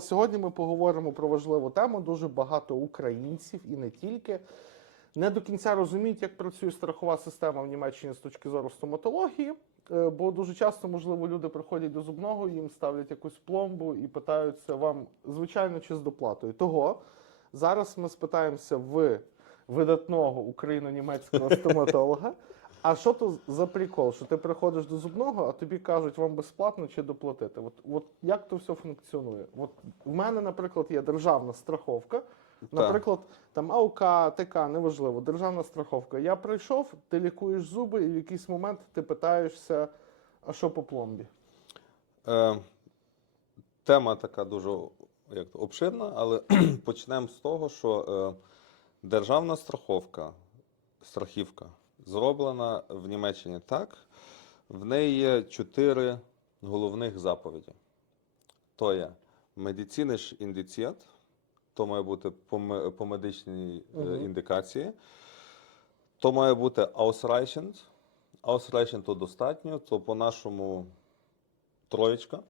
Сьогодні ми поговоримо про важливу тему. Дуже багато українців і не тільки не до кінця розуміють, як працює страхова система в Німеччині з точки зору стоматології. Е, Бо дуже часто, можливо, люди приходять до зубного, їм ставлять якусь пломбу і питаються вам, звичайно, чи з доплатою. Того зараз ми спитаємося в видатного україно-німецького стоматолога. А що то за прикол, що ти приходиш до зубного, а тобі кажуть, вам безплатно чи доплатити? От, от як то все функціонує? От в мене, наприклад, є державна страховка. Наприклад, там АУК, ТК, неважливо, державна страховка. Я прийшов, ти лікуєш зуби, і в якийсь момент ти питаєшся, а що по пломбі? Е, тема така дуже як то, обширна, але почнемо з того, що е, державна страховка, страхівка зроблена в Німеччині так. В неї є чотири головних заповіді. То є медициниш індиціат, то має бути по, медичній е, Мгм. індикації. То має бути ausreichend. Ausreichend то достатньо, то по-нашому троєчка.